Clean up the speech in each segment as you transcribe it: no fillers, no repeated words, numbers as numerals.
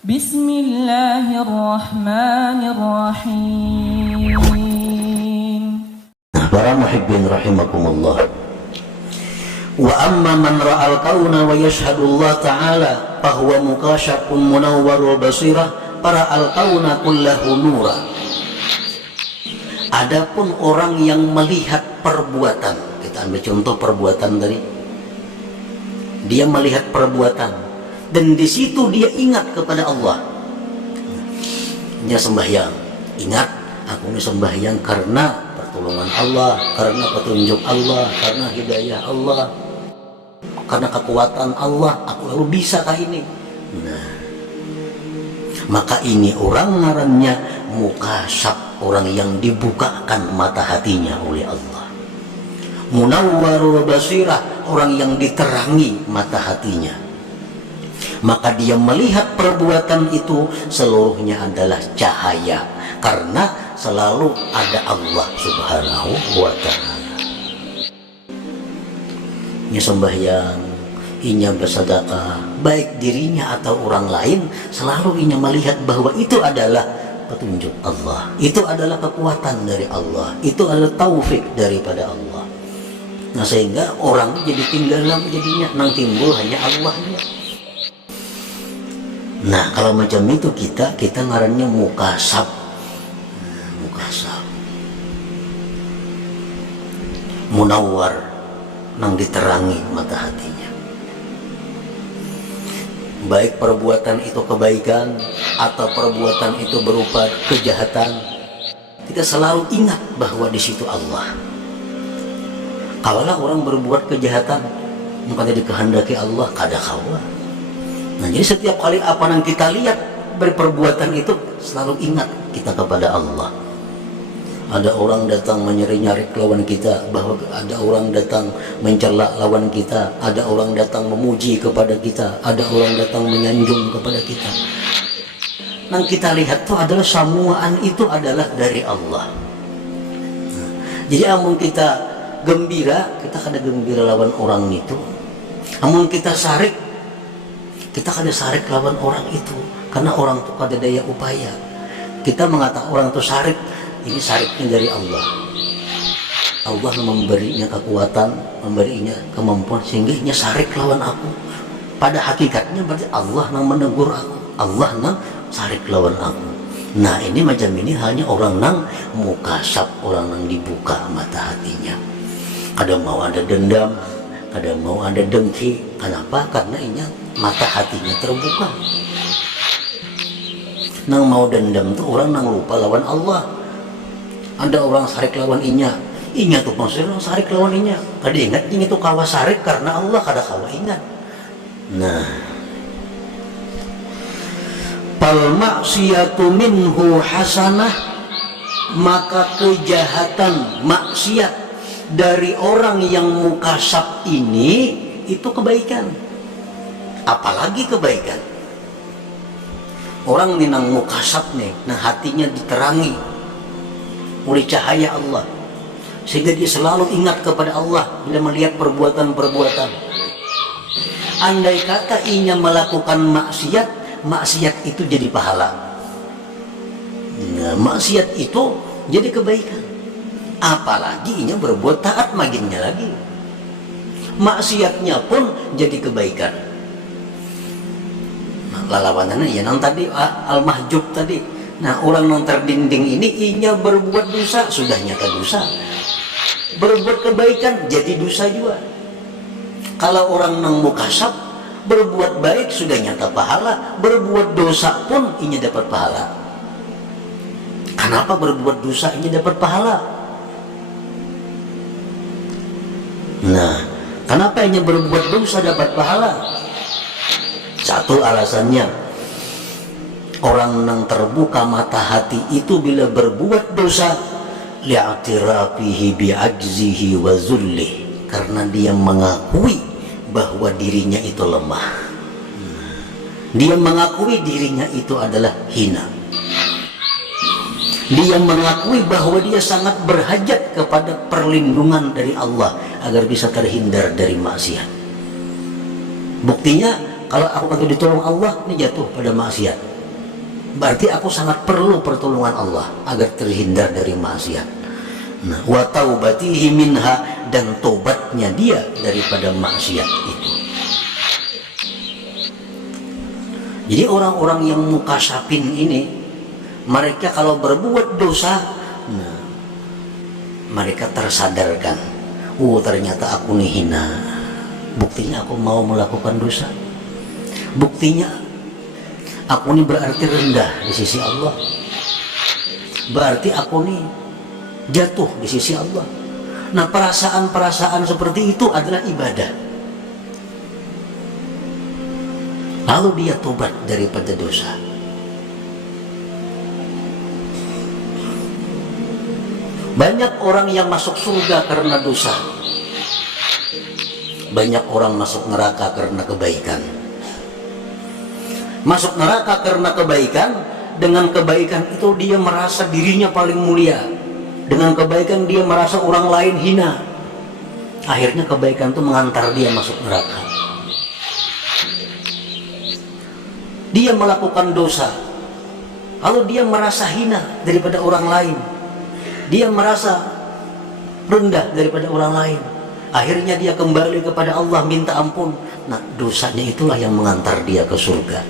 Bismillahirrahmanirrahim. Para muhibbin rahimakumullah. Wa amma man ra'al kauna wa yashhadu Allah ta'ala fahuwa mukashafun munawwarul basirah para al-kauna kullahu nura. Adapun orang yang melihat perbuatan, kita ambil contoh perbuatan tadi. Dia melihat perbuatan dan di situ dia ingat kepada Allah. Dia sembahyang, ingat aku ini sembahyang karena pertolongan Allah, karena petunjuk Allah, karena hidayah Allah, karena kekuatan Allah, aku lalu bisa kah ini? Nah, maka ini orang ngarannya mukasyaf, orang yang dibukakan mata hatinya oleh Allah. Munawwarul basirah, orang yang diterangi mata hatinya. Maka dia melihat perbuatan itu seluruhnya adalah cahaya, karena selalu ada Allah subhanahu wa ta'ala. Inya sembahyang, inya bersedekah, baik dirinya atau orang lain, selalu inya melihat bahwa itu adalah petunjuk Allah, itu adalah kekuatan dari Allah, itu adalah taufik daripada Allah. Nah, sehingga orang jadi tinggalan jadinya nang timbul hanya Allahnya. Nah, kalau macam itu kita ngarannya mukasyaf. Mukasyaf. Munawwar, nang diterangi mata hatinya. Baik perbuatan itu kebaikan atau perbuatan itu berupa kejahatan, kita selalu ingat bahwa di situ Allah. Kalaulah orang berbuat kejahatan, maka dikehendaki Allah kada kawa. Nah, jadi setiap kali apa yang kita lihat berperbuatan itu, selalu ingat kita kepada Allah. Ada orang datang menyari-nyari lawan kita, bahwa ada orang datang mencela lawan kita, ada orang datang memuji kepada kita, ada orang datang menyanjung kepada kita. Yang kita lihat itu adalah samuaan itu adalah dari Allah. Nah, jadi amun kita gembira, kita kada gembira lawan orang itu. Amun kita sarik, kita kada sarik lawan orang itu, karena orang itu kada daya upaya. Kita mengatakan orang itu sarik, ini sariknya dari Allah. Allah memberinya kekuatan, memberinya kemampuan sehingga ia sarik lawan aku. Pada hakikatnya berarti Allah yang menegur aku, Allah yang sarik lawan aku. Nah, ini macam ini hanya orang nang mukasyaf, orang nang dibuka mata hatinya. Kada mau ada dendam, kada mau ada dengki. Kenapa? Karena ini mata hatinya terbuka. Nang mau dendam tuh orang nang lupa lawan Allah. Ada orang sarik lawan inya tuh maksudnya orang sarik lawan inya. Kada ingat ini tuh kawa sarik karena Allah, kada kawa ingat. Nah, fal maksiyatu minhu hasanah, maka kejahatan maksiat dari orang yang mukasyaf ini itu kebaikan. Apalagi kebaikan. Orang nih nang mukasyaf nih, nah hatinya diterangi oleh cahaya Allah, sehingga dia selalu ingat kepada Allah bila melihat perbuatan-perbuatan. Andai kata inya melakukan maksiat itu jadi pahala. Nah, maksiat itu jadi kebaikan. Apalagi inya berbuat taat maginnya lagi, maksiatnya pun jadi kebaikan. Lawanannya ya nang tadi al-mahjub tadi. Nah, orang nang terdinding ini inya berbuat dosa, sudah nyata dosa. Berbuat kebaikan jadi dosa juga. Kalau orang nang mukasyaf berbuat baik sudah nyata pahala, berbuat dosa pun inya dapat pahala. Kenapa berbuat dosa inya dapat pahala? Nah, kenapa inya berbuat dosa dapat pahala? Satu alasannya, orang yang terbuka mata hati itu bila berbuat dosa, li'atirafihi bi'ajzihi wa zullih, karena dia mengakui bahwa dirinya itu lemah. Dia mengakui dirinya itu adalah hina. Dia mengakui bahwa dia sangat berhajat kepada perlindungan dari Allah agar bisa terhindar dari maksiat. Buktinya, kalau aku kata ditolong Allah, ini jatuh pada maksiat. Berarti aku sangat perlu pertolongan Allah agar terhindar dari maksiat. Nah, wa taubatihi minha, dan tobatnya dia daripada maksiat itu. Jadi orang-orang yang mukasafin ini, mereka kalau berbuat dosa, nah, mereka tersadarkan, oh ternyata aku nih hina. Buktinya aku mau melakukan dosa. Buktinya aku nih berarti rendah di sisi Allah. Berarti aku nih jatuh di sisi Allah. Nah, perasaan-perasaan seperti itu adalah ibadah. Lalu dia tobat daripada dosa. Banyak orang yang masuk surga karena dosa. Banyak orang masuk neraka karena kebaikan. Masuk neraka karena kebaikan, dengan kebaikan itu dia merasa dirinya paling mulia. Dengan kebaikan dia merasa orang lain hina. Akhirnya kebaikan itu mengantar dia masuk neraka. Dia melakukan dosa, lalu dia merasa hina daripada orang lain. Dia merasa rendah daripada orang lain. Akhirnya dia kembali kepada Allah minta ampun. Nah, dosanya itulah yang mengantar dia ke surga.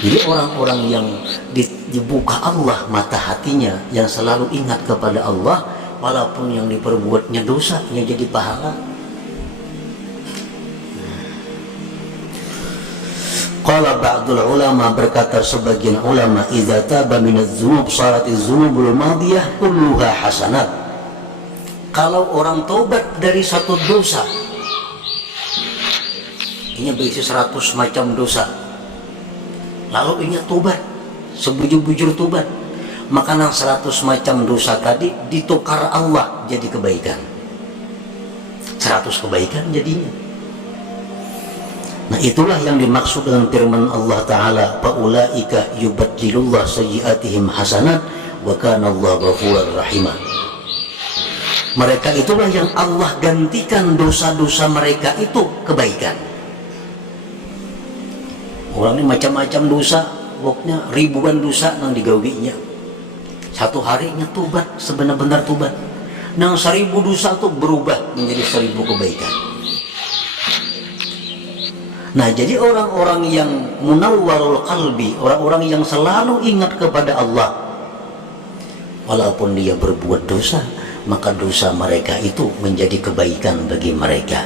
Jadi orang-orang yang dibuka Allah mata hatinya, yang selalu ingat kepada Allah, walaupun yang diperbuatnya dosa, yang jadi pahala. Qala ba'dul ulama, berkata sebagian ulama, idza taba minadz dzunub saratiz dzunubul madiyah kulluha hasanat. Kalau orang taubat dari satu dosa, ini berisi 100 macam dosa, lalu ini tobat, sebujur-bujur tobat, maka 100 macam dosa tadi ditukar Allah jadi kebaikan. 100 kebaikan jadinya. Nah, itulah yang dimaksud dengan firman Allah Ta'ala, faulaika yubaddilullah sayyiatihim hasanat wa kana Allah ghafurur rahimah. Mereka itulah yang Allah gantikan dosa-dosa mereka itu kebaikan. Orang ini macam-macam dosa, pokoknya ribuan dosa nang digawinya. Satu harinya tobat, sebenar-benar tobat. Nang 1000 dosa itu berubah menjadi 1000 kebaikan. Nah, jadi orang-orang yang munawwarul qalbi, orang-orang yang selalu ingat kepada Allah, walaupun dia berbuat dosa, maka dosa mereka itu menjadi kebaikan bagi mereka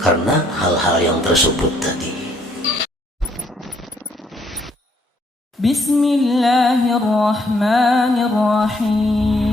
karena hal-hal yang tersebut tadi. Bismillahirrahmanirrahim.